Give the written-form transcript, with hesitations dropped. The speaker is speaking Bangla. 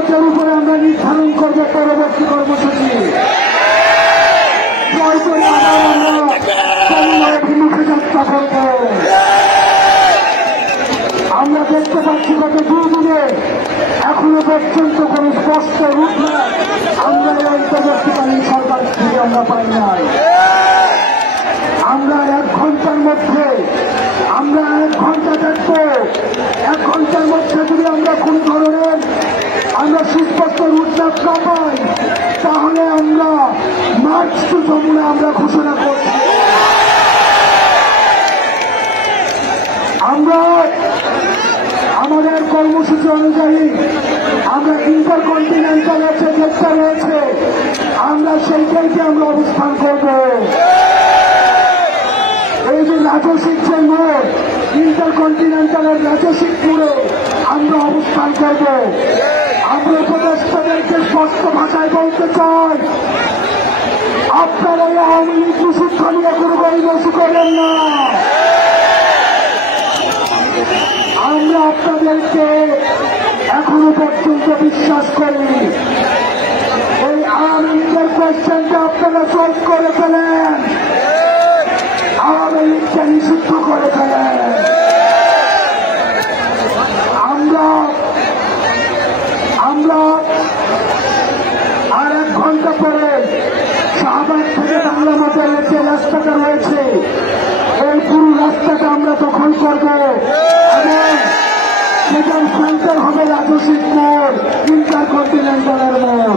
আদালতের উপরে আমরা নির্ধারণ করব পরবর্তী কর্মসূচি। জয়পুরে আমরা অভিমুখে যাত্রা করব। আমরা দেখতে পাচ্ছি গত 2 দিনে এখনো পর্যন্ত কোন স্পষ্ট রূপ আমরা এই অন্তর্বর্তীকালীন সরকার থেকে আমরা পাই নাই। আমরা 1 ঘন্টার মধ্যে আমরা 1 ঘন্টা দেখব। 1 ঘন্টার মধ্যে যদি আমরা কোন ধরনের আমরা সুস্পষ্ট রুটম্যাপ না পাই তাহলে আমরা মার্চ টু যমুনা আমরা ঘোষণা করব। আমরা আমাদের কর্মসূচি অনুযায়ী আমরা ইন্টারকন্টিনেন্টালের যে গেটটা রয়েছে আমরা সেইটাইতে আমরা অবস্থান করব। এই যে রাজস্বিক যে মোড় ইন্টারকন্টিনেন্টালের রাজস্বিক মোড়ে আমরা অবস্থান করব। আমরা উপদেষ্টাদেরকে স্পষ্ট ভাষায় বলতে চাই, আপনারা এই আওয়ামী লীগ নিষিদ্ধ নিয়ে কোনো গরিবসি করেন না। আমরা আপনাদেরকে এখনো পর্যন্ত বিশ্বাস করি। এই আওয়ামী লীগের কোয়েশ্চেনটা আপনারা সলভ করে ফেলেন, আওয়ামী লীগকে নিষিদ্ধ করে ফেলেন। আমরা আর 1 ঘন্টা পরে শাহবাগ থেকে বাংলা মোটরের যে রাস্তাটা রয়েছে এই পুরো রাস্তাটা আমরা দখল করব এবং সেটার সেন্টার হবে রাজস্বিক মোড়, ইন্টারকন্টিনেন্টালের মোড়।